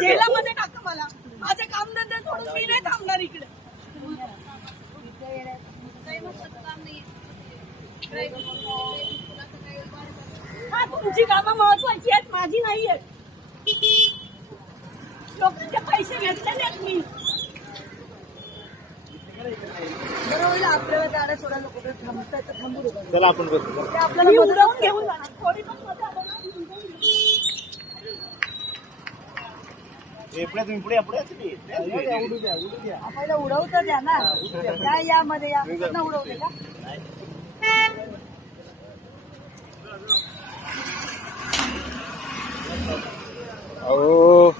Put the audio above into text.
जेलामध्ये टाका मला. माझे कामधंदे सोडून मी नाही थांबणार इकडे. हा, तुमची कामं महत्वाची आहेत, माझी नाही आहेत. लोकांचे पैसे घेतलेले आहेत मी. बरोबर आपल्याला गाड्या सोडा लोक थांबताय तर थांबू दे. चला आपण बसू. आपल्याला उडवून घेऊन जाणार. थोडी पण मजा आली ना, पुढे आपल्याला उडवतं द्या ना. यामध्ये या उडवते का? अहो